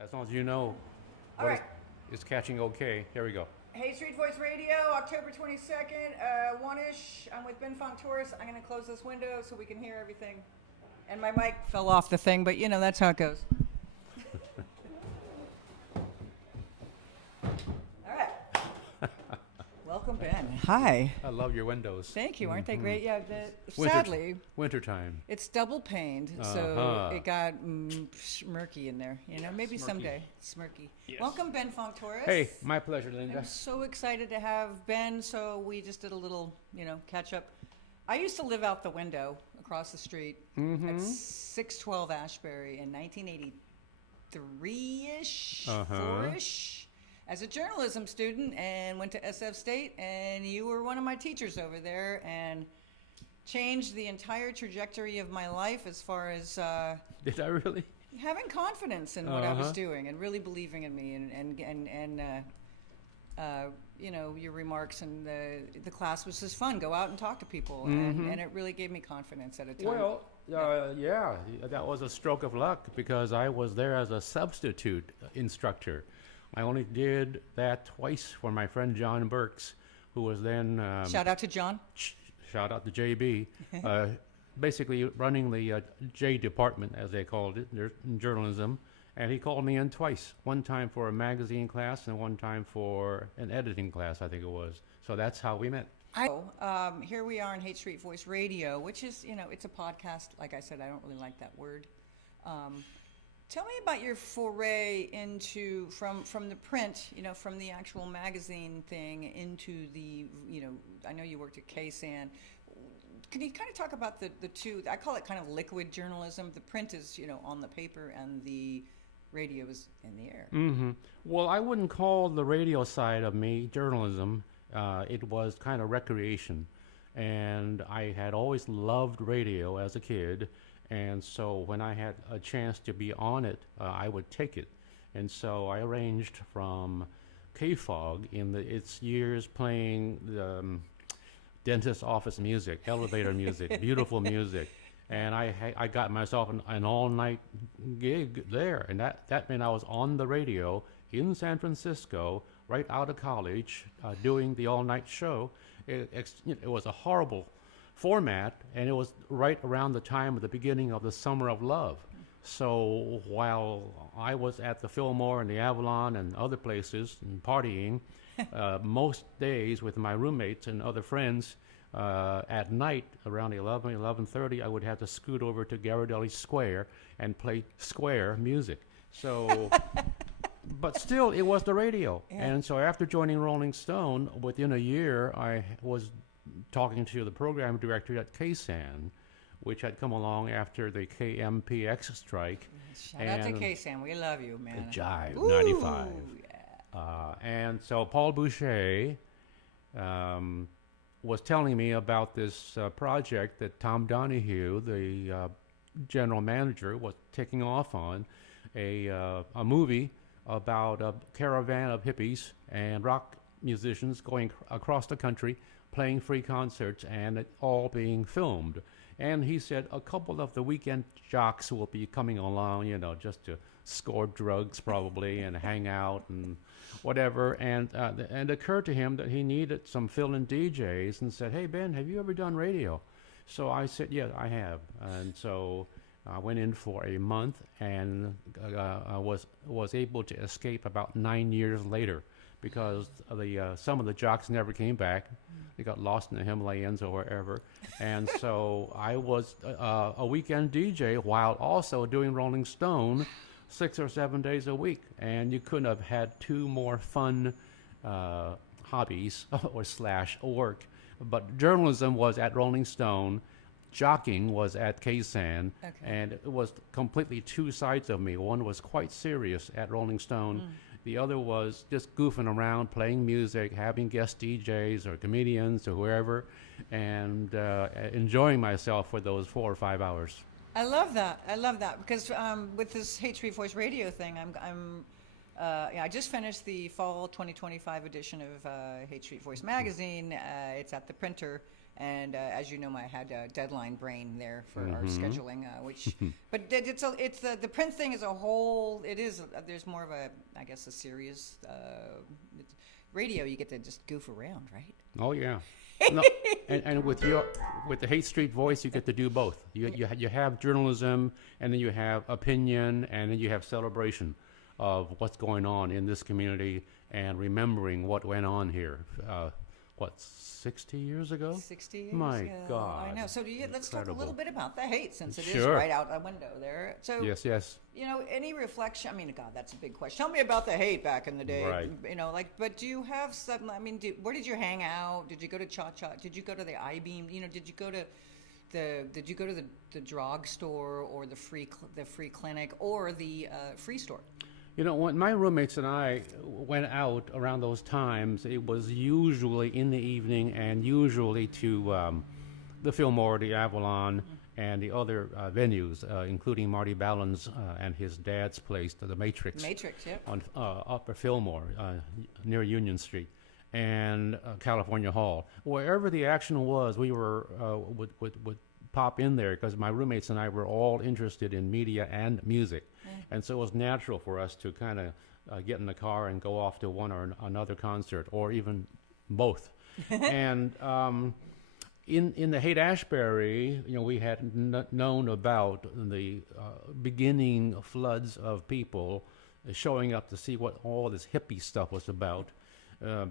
As long as you know All what right. is catching okay. Here we go. Haight Street Voice Radio, October 22nd, 1-ish. I'm with Ben Fong-Torres. I'm going to close this window so we can hear everything. And my mic fell off the thing, but you know, that's how it goes. All right. Welcome, Ben. Hi. I love your windows. Thank you. Aren't they great? Yeah. Winter- Sadly, Wintertime. it's double paned, so it got murky in there. You know, maybe Smirky. someday. Smirky. Yes. Welcome, Ben Fong-Torres. Hey, my pleasure, Linda. I'm so excited to have Ben, so we just did a little, catch up. I used to live out the window across the street at 612 Ashbury in 1983-ish, 4-ish, as a journalism student, and went to SF State, and you were one of my teachers over there, and changed the entire trajectory of my life as far as Did I really? having confidence in what I was doing and really believing in me and your remarks and the class was just fun. Go out and talk to people, and it really gave me confidence at a time. Well, yeah, that was a stroke of luck because I was there as a substitute instructor. I only did that twice for my friend John Burks, who was then Shout out to John. shout out to JB, basically running the J department, as they called it, in journalism. And he called me in twice, one time for a magazine class and one time for an editing class, I think it was. So that's how we met. Here we are on Haight Street Voice Radio, which is, it's a podcast. Like I said, I don't really like that word. Tell me about your foray into, from the print, from the actual magazine thing into the, I know you worked at KSAN. Can you kind of talk about the two? I call it kind of liquid journalism. The print is, on the paper, and the radio is in the air. Well, I wouldn't call the radio side of me journalism. It was kind of recreation. And I had always loved radio as a kid. And so when I had a chance to be on it, I would take it. And so I arranged from KFOG in its years playing the dentist office music, elevator music, beautiful music. And I got myself an all-night gig there. And that meant I was on the radio in San Francisco, right out of college, doing the all-night show. It was a horrible format, and it was right around the time of the beginning of the Summer of Love. So while I was at the Fillmore and the Avalon and other places and partying, most days with my roommates and other friends, at night around 11:30, I would have to scoot over to Ghirardelli Square and play square music. So, but still, it was the radio. Yeah. And so after joining Rolling Stone, within a year, I was talking to the program director at KSAN, which had come along after the KMPX strike. Shout out to KSAN. We love you, man. The Jive, Ooh, 95. Yeah. And so Paul Boucher was telling me about this project that Tom Donahue, the general manager, was taking off on, a movie about a caravan of hippies and rock musicians going across the country playing free concerts, and it all being filmed. And he said a couple of the weekend jocks will be coming along, just to score drugs probably and hang out and whatever. And it occurred to him that he needed some fill-in DJs, and said, "Hey, Ben, have you ever done radio?" So I said, "Yeah, I have." And so I went in for a month, and I was able to escape about 9 years later, because some of the jocks never came back. They got lost in the Himalayas or wherever. And so I was a weekend DJ while also doing Rolling Stone 6 or 7 days a week. And you couldn't have had two more fun hobbies or / work. But journalism was at Rolling Stone. Jockeying was at KSAN. Okay. And it was completely two sides of me. One was quite serious at Rolling Stone. The other was just goofing around, playing music, having guest DJs or comedians or whoever, and enjoying myself for those 4 or 5 hours. I love that. Because with this Haight Street Voice Radio thing, I just finished the fall 2025 edition of Haight Street Voice magazine. It's at the printer, And as you know, I had a deadline brain there for our scheduling, which, but it's the print thing as a whole. It is there's more of a, I guess, a serious radio. You get to just goof around, right? Oh yeah. No, and with the Haight Street Voice, you get to do both. You have journalism, and then you have opinion, and then you have celebration of what's going on in this community and remembering what went on here. 60 years ago? 60 years My ago. God. I know. So let's talk a little bit about the Haight, since it is Sure. right out the window there. So Yes. any reflection? I mean, God, that's a big question. Tell me about the Haight back in the day. Right. But do you have some? I mean, where did you hang out? Did you go to Cha Cha? Did you go to the I-Beam? Did you go to the drug store or the free clinic or the free store? When my roommates and I went out around those times, it was usually in the evening and usually to the Fillmore, the Avalon, and the other venues, including Marty Ballin's and his dad's place, the Matrix. Matrix, yep. On Upper Fillmore, near Union Street, and California Hall. Wherever the action was, we were would pop in there because my roommates and I were all interested in media and music. And so it was natural for us to kind of get in the car and go off to one or another concert, or even both. And in the Haight-Ashbury, we had known about the beginning floods of people showing up to see what all this hippie stuff was about,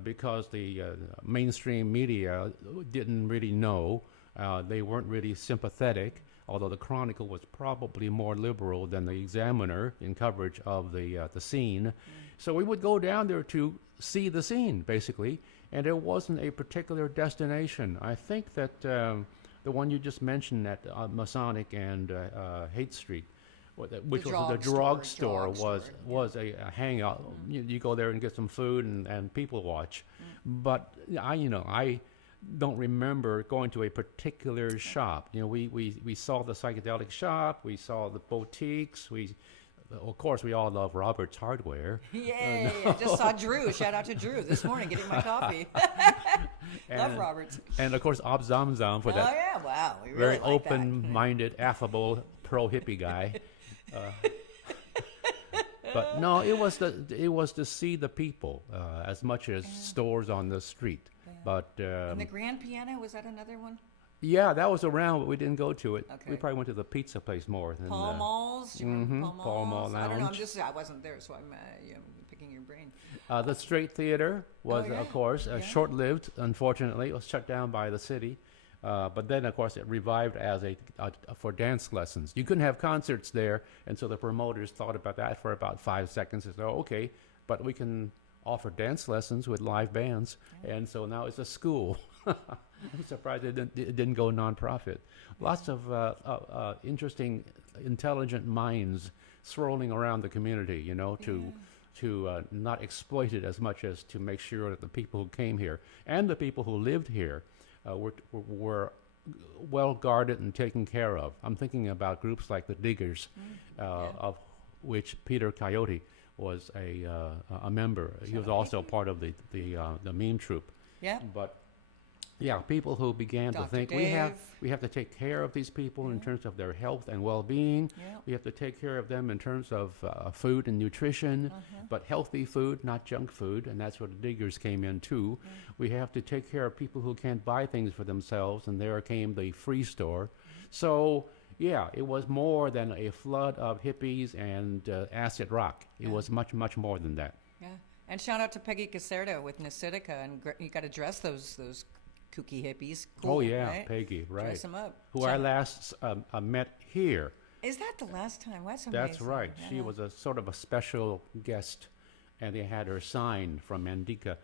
because the mainstream media didn't really know. They weren't really sympathetic, although the Chronicle was probably more liberal than the Examiner in coverage of the scene. So we would go down there to see the scene, basically, and there wasn't a particular destination. I think that the one you just mentioned at Masonic and Haight Street, which was the drugstore, was a hangout. You go there and get some food and people watch. But I don't remember going to a particular shop. We saw the psychedelic shop, we saw the boutiques, of course we all love Robert's Hardware. Yay! I just saw Drew. Shout out to Drew this morning getting my coffee. Love Robert's. And of course Ob Zom Zom for that. Oh yeah, wow. We really very like that. open-minded, affable, pro-hippie guy. But no, it was to see the people as much as stores on the street. But and the Grand Piano, was that another one? Yeah, that was around, but we didn't go to it. Okay. We probably went to the pizza place more than Pall Malls. Do you remember Pall Mall I don't know. Lounge. I wasn't there, so I'm picking your brain. The Straight Theater was, Oh, yeah. of course, Yeah. short-lived. Unfortunately, it was shut down by the city. But then, of course, it revived as for dance lessons. You couldn't have concerts there, and so the promoters thought about that for about 5 seconds and said, "Oh, okay, but we can offer dance lessons with live bands," and so now it's a school. I'm surprised it didn't go nonprofit. Lots of interesting, intelligent minds swirling around the community, to not exploit it as much as to make sure that the people who came here and the people who lived here were well guarded and taken care of. I'm thinking about groups like the Diggers, of which Peter Coyote was a member. He was also part of the meme troupe. Yeah. But yeah, people who began to Dr. think Dave. we have to take care of these people in terms of their health and well-being. Yeah. We have to take care of them in terms of food and nutrition, but healthy food, not junk food, and that's where the Diggers came in too. We have to take care of people who can't buy things for themselves, and there came the free store. So yeah, it was more than a flood of hippies and acid rock. It was much, much more than that. Yeah. And shout out to Peggy Caserta with Nasitica, and you got to dress those kooky hippies. Cool, Oh yeah, right? Peggy, right? Dress them up. Who I last met here. Is that the last time? That's amazing. That's right. She was a sort of a special guest, and they had her sign from Mandika,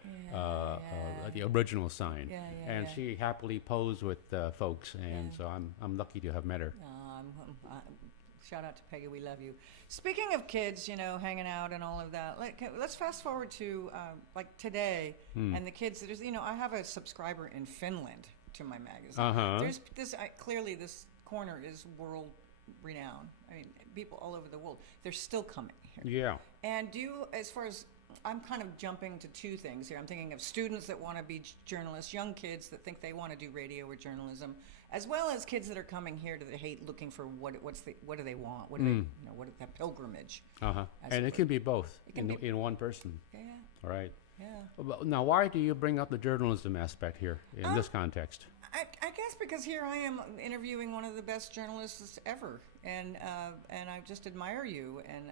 the original sign, and she happily posed with folks, and so I'm lucky to have met her. Shout out to Peggy. We love you. Speaking of kids, hanging out and all of that. Let's fast forward to like today, and the kids. There's, I have a subscriber in Finland to my magazine. There's this. Clearly, this corner is world renowned. I mean, people all over the world. They're still coming here. Yeah. And as far as I'm kind of jumping to two things here. I'm thinking of students that want to be journalists, young kids that think they want to do radio or journalism, as well as kids that are coming here to the Haight looking for what do they want? What do they, what is that pilgrimage? And it can be both in one person. Yeah. Right. Yeah. Now, why do you bring up the journalism aspect here in this context? I guess because here I am interviewing one of the best journalists ever, and I just admire you, and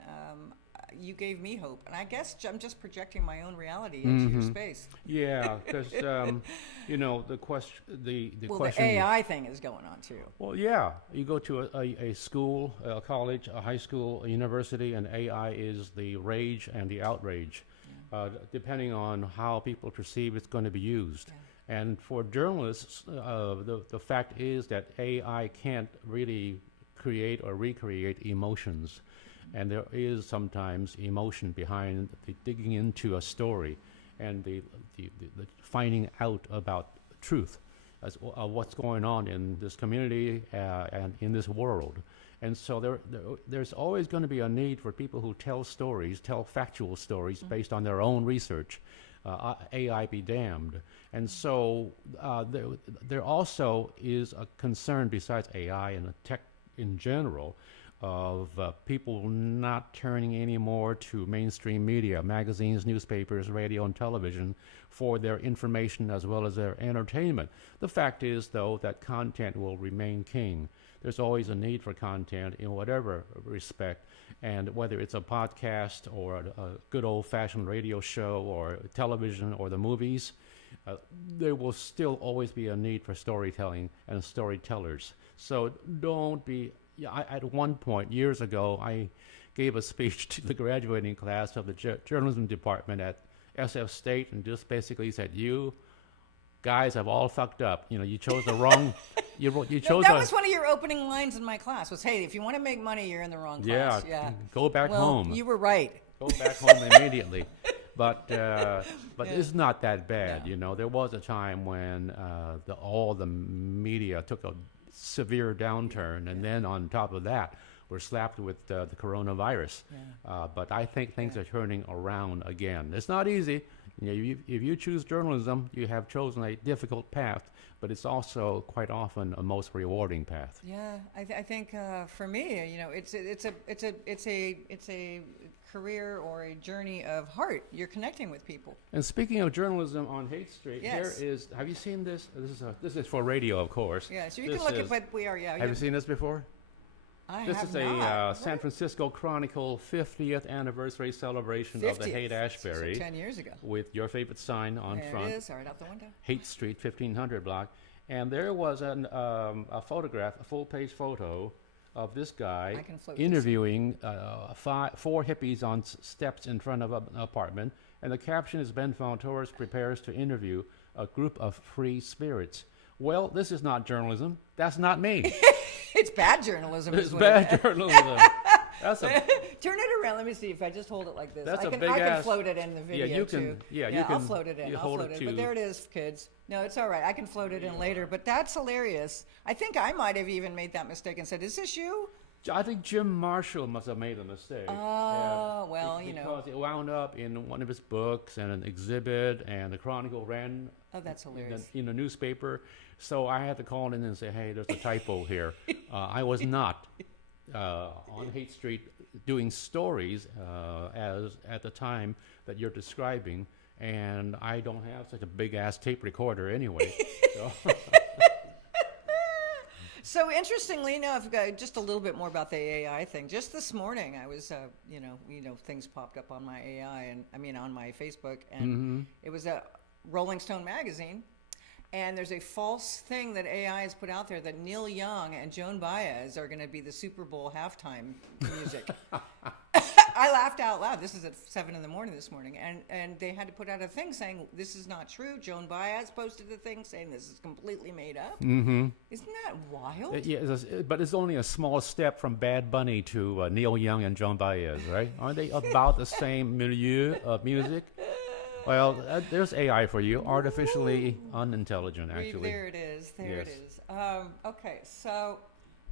you gave me hope, and I guess I'm just projecting my own reality into your space. Yeah, because the question, the question. The AI thing is going on too. Well, yeah, you go to a school, a college, a high school, a university, and AI is the rage and the outrage, depending on how people perceive it's going to be used. Yeah. And for journalists, the fact is that AI can't really create or recreate emotions. And there is sometimes emotion behind the digging into a story and the finding out about truth as what's going on in this community and in this world. And so there's always going to be a need for people who tell stories, tell factual stories based on their own research. AI be damned. And so there also is a concern besides AI and tech in general of people not turning anymore to mainstream media, magazines, newspapers, radio, and television for their information as well as their entertainment. The fact is, though, that content will remain king. There's always a need for content in whatever respect, and whether it's a podcast or a good old-fashioned radio show or television or the movies, there will still always be a need for storytelling and storytellers. So don't be... at one point, years ago, I gave a speech to the graduating class of the journalism department at SF State and just basically said, you guys have all fucked up. You chose the wrong... You chose that was one of your opening lines in my class was, hey, if you want to make money, you're in the wrong class. Yeah, go back home. You were right. Go back home immediately. But it's not that bad. No. There was a time when all the media took a severe downturn, and then on top of that, we're slapped with the coronavirus. Yeah. But I think things are turning around again. It's not easy. If you choose journalism, you have chosen a difficult path, but it's also quite often a most rewarding path. Yeah, I think for me, it's a career or a journey of heart. You're connecting with people. And speaking of journalism on Haight Street, yes. Here is. Have you seen this? This is for radio, of course. Yeah, so you can look at what we are. Yeah. Have you seen this before? This is a San Francisco Chronicle 50th anniversary celebration of the Haight-Ashbury. 10 years ago. With your favorite sign on front. It is, right out the window. Haight Street, 1500 block. And there was a photograph, a full-page photo of this guy interviewing 4 hippies on steps in front of an apartment. And the caption is, Ben Fong-Torres prepares to interview a group of free spirits. Well, this is not journalism. That's not me. It's bad journalism. It's bad journalism. That's Turn it around. Let me see if I just hold it like this. That's I can float it in the video too. Yeah, you can. I'll float it in. I'll float it. But there it is, kids. No, it's all right. I can float it in later. But that's hilarious. I think I might have even made that mistake and said, "Is this you?" I think Jim Marshall must have made a mistake. Oh, well, because it wound up in one of his books and an exhibit, and the Chronicle ran. Oh, that's hilarious. In the newspaper. So I had to call in and say, hey, there's a typo here. I was not on Haight Street doing stories as at the time that you're describing, and I don't have such a big-ass tape recorder anyway. So interestingly enough, just a little bit more about the AI thing. Just this morning, I was, things popped up on my AI on my Facebook, and it was a Rolling Stone magazine. And there's a false thing that AI has put out there that Neil Young and Joan Baez are going to be the Super Bowl halftime music. I laughed out loud. This is at 7 a.m. this morning. And they had to put out a thing saying, this is not true. Joan Baez posted a thing saying this is completely made up. Mm-hmm. Isn't that wild? But it's only a small step from Bad Bunny to Neil Young and Joan Baez, right? Aren't they about the same milieu of music? Well, there's AI for you. Artificially unintelligent, actually. There it is. There it is. Okay, so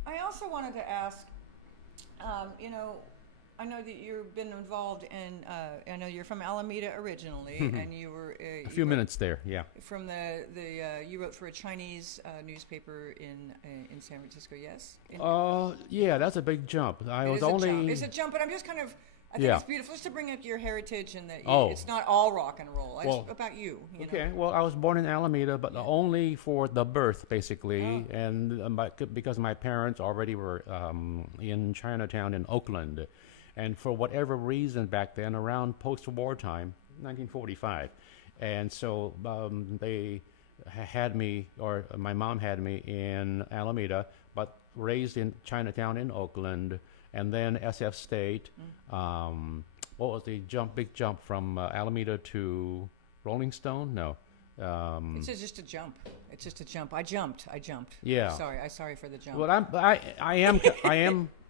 I also wanted to ask, I know that you've been involved in. I know you're from Alameda originally, and you were A few minutes there, yeah. from you wrote for a Chinese newspaper in San Francisco. Yes. Yeah, that's a big jump. It's a jump, but I'm just kind of. I think Yeah. it's beautiful just to bring up your heritage and that Oh. it's not all rock and roll. Well, About you. Okay, well, I was born in Alameda, but only for the birth, basically, Oh. and because my parents already were in Chinatown in Oakland, and for whatever reason back then, around post-war time, 1945, and so they had me, or my mom had me in Alameda, but raised in Chinatown in Oakland, and then SF State. What was the big jump from Alameda to Rolling Stone? No. It's just a jump. It's just a jump. I jumped. Yeah. Sorry for the jump. Well,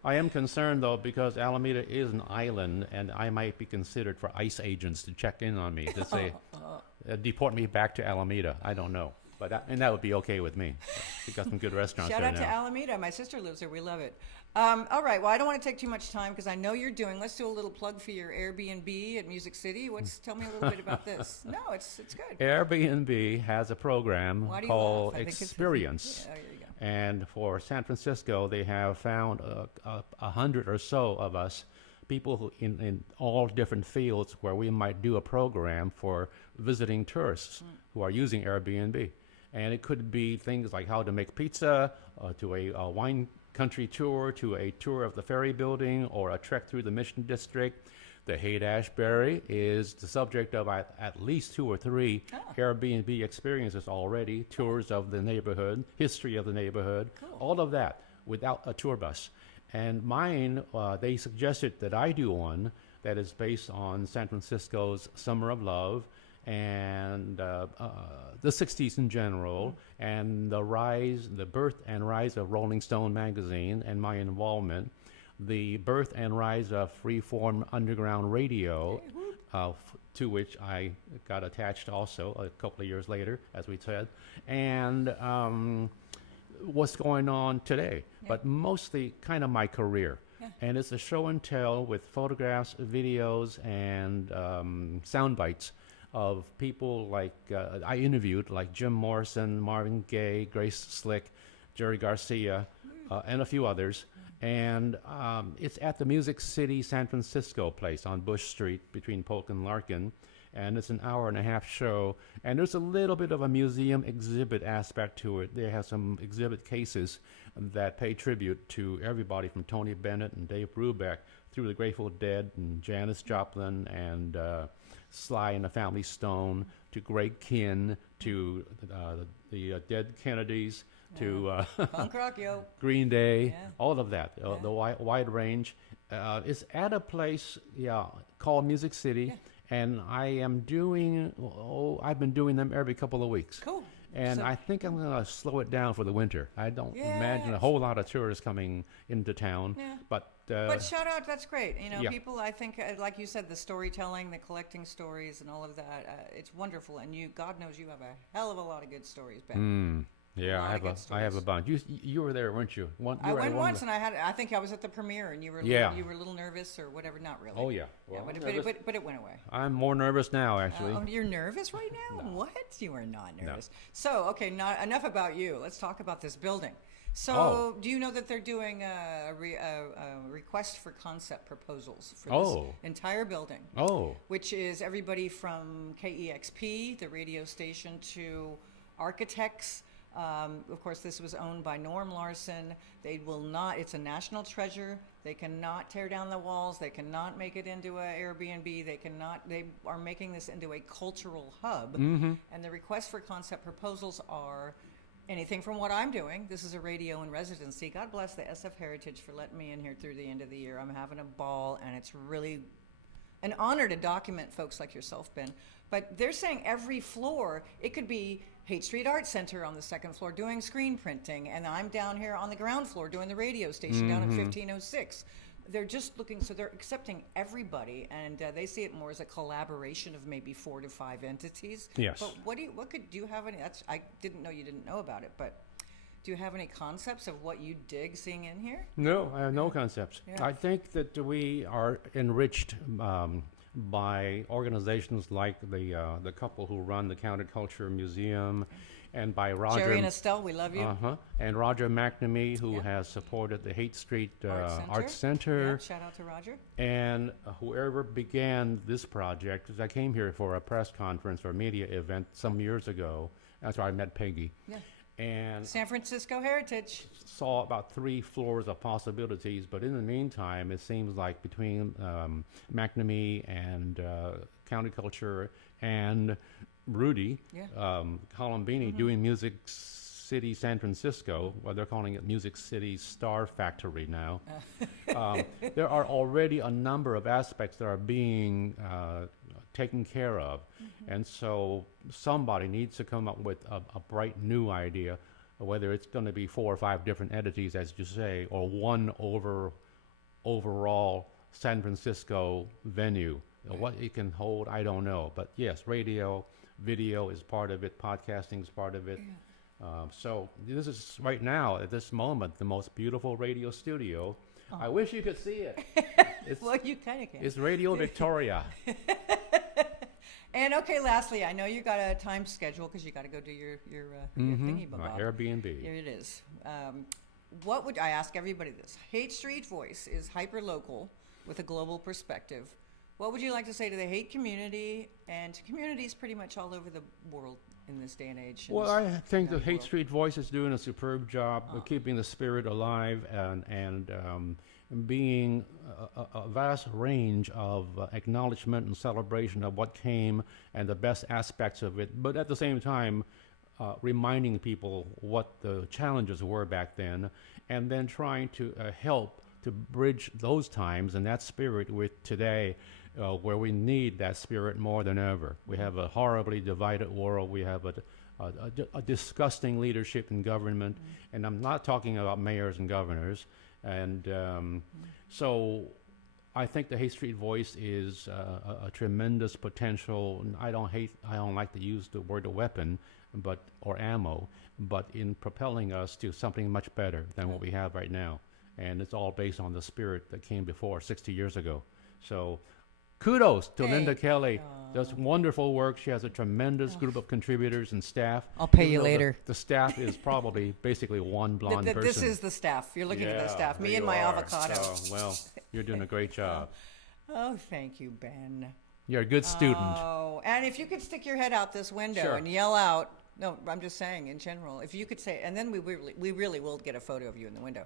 I am concerned though, because Alameda is an island, and I might be considered for ICE agents to check in on me to say deport me back to Alameda. I don't know, but that would be okay with me. We got some good restaurants Shout there out to now. Alameda. My sister lives there. We love it. All right. Well, I don't want to take too much time because I know you're doing. Let's do a little plug for your Airbnb at Music City. Tell me a little bit about this. No, it's good. Airbnb has a program Why do you called laugh? I think it's- Experience. Yeah, there you go. And for San Francisco, they have found 100 or so of us, people who in all different fields, where we might do a program for visiting tourists who are using Airbnb. And it could be things like how to make pizza, to a wine country tour, to a tour of the ferry building, or a trek through the Mission District. The Haight-Ashbury is the subject of at least 2 or 3 Airbnb experiences already, tours of the neighborhood, history of the neighborhood, all of that without a tour bus. And mine, they suggested that I do one that is based on San Francisco's Summer of Love and the 60s in general, and the birth and rise of Rolling Stone magazine and my involvement, the birth and rise of freeform underground radio, to which I got attached also a couple of years later, as we said, and what's going on today, but mostly kind of my career. And it's a show and tell with photographs, videos, and sound bites of people like I interviewed, like Jim Morrison, Marvin Gaye, Grace Slick, Jerry Garcia, and a few others. And it's at the Music City San Francisco place on Bush Street between Polk and Larkin. And it's an hour-and-a-half show. And there's a little bit of a museum exhibit aspect to it. They have some exhibit cases that pay tribute to everybody from Tony Bennett and Dave Brubeck through the Grateful Dead and Janis Joplin and Sly and the Family Stone to Greg Kinn to the Dead Kennedys to Punk rock, yo. Green Day, Yeah. all of that, the wide range. It's at a place, called Music City, and I am doing, I've been doing them every couple of weeks. Cool. And So- I think I'm going to slow it down for the winter. I don't imagine a Yes. whole lot of tourists coming into town, Yeah. but But shout out, that's great. Yeah. People, I think, like you said, the storytelling, the collecting stories, and all of that, it's wonderful. And God knows you have a hell of a lot of good stories, Ben. yeah, lot of good I have a stories. bunch. You were there, weren't you? I went once, and I think I was at the premiere, and you were Yeah. you were a little nervous or whatever. Not really. Oh yeah. Yeah, Well, but it went away. I'm more nervous now, actually. Oh, you're nervous right now? No. What? You are not nervous. So, okay, not enough about you. Let's talk about this building. So, Oh. do you know that they're doing a request for concept proposals for Oh. this entire building? Oh, Which is everybody from KEXP, the radio station, to architects. Of course, this was owned by Norm Larson. They will not, it's a national treasure. They cannot tear down the walls. They cannot make it into an Airbnb. They are making this into a cultural hub. And the requests for concept proposals are anything from what I'm doing. This is a radio in residency. God bless the SF Heritage for letting me in here through the end of the year. I'm having a ball, and it's really an honor to document folks like yourself, Ben. But they're saying every floor, it could be Haight Street Art Center on the second floor doing screen printing, and I'm down here on the ground floor doing the radio station down at 1506. They're just looking, so they're accepting everybody, and they see it more as a collaboration of maybe 4 to 5 entities. Yes. But do you have any? I didn't know you didn't know about it, but Do you have any concepts of what you dig seeing in here? No, I have no concepts. Yeah. I think that we are enriched by organizations like the couple who run the Counterculture Museum, and by Roger. Jerry and Estelle, we love you. And Roger McNamee, who Yeah. has supported the Haight Street Art Center. Yeah, shout out to Roger. And whoever began this project, because I came here for a press conference or media event some years ago. That's where I met Peggy. Yeah. And San Francisco Heritage. saw about 3 floors of possibilities, but in the meantime, it seems like between McNamee and Counterculture and Rudy Yeah. Colombini doing Music City San Francisco, well, they're calling it Music City Star Factory now. There are already a number of aspects that are being taken care of, and so somebody needs to come up with a bright new idea, whether it's going to be 4 or 5 different entities, as you say, or one overall San Francisco venue. What it can hold, I don't know, but yes, radio, video is part of it, podcasting is part of it. So this is right now, at this moment, the most beautiful radio studio. I wish you could see it. It's, Well, you kind of can. it's Radio Victoria. And okay, lastly, I know you got a time schedule because you got to go do your thingy, My bob. Airbnb. Here it is. What would I ask everybody this? Haight Street Voice is hyper local with a global perspective. What would you like to say to the Haight community and to communities pretty much all over the world in this day and age? Well, I think the the Haight world. Street Voice is doing a superb job of keeping the spirit alive and being a vast range of acknowledgement and celebration of what came and the best aspects of it, but at the same time reminding people what the challenges were back then, and then trying to help to bridge those times and that spirit with today, where we need that spirit more than ever. We have a horribly divided world. We have a disgusting leadership in government, and I'm not talking about mayors and governors. And so I think the Haight Street Voice is a tremendous potential. And I don't like to use the word weapon, or ammo, but in propelling us to something much better than what we have right now. And it's all based on the spirit that came before 60 years ago. So kudos to Hey. Linda Kelly. Does wonderful work. She has a tremendous group of contributors and staff. I'll pay Even you though later. The staff is probably basically one blonde person. This is the staff. You're looking at the staff. Me there and you my are. avocado. So, well, you're doing a great job. Oh, thank you, Ben. You're a good student. Oh, and if you could stick your head out this window Sure. and yell out, no, I'm just saying in general, if you could say, and then we really will get a photo of you in the window.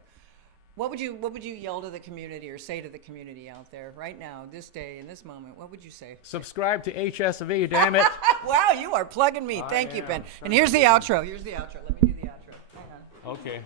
What would you yell to the community or say to the community out there right now, this day, in this moment? What would you say? Subscribe to HSV, damn it. Wow, you are plugging me. I Thank you, am. Ben. Trying And here's to the do outro. Here's the outro. Let me do the outro. Hang on. Okay.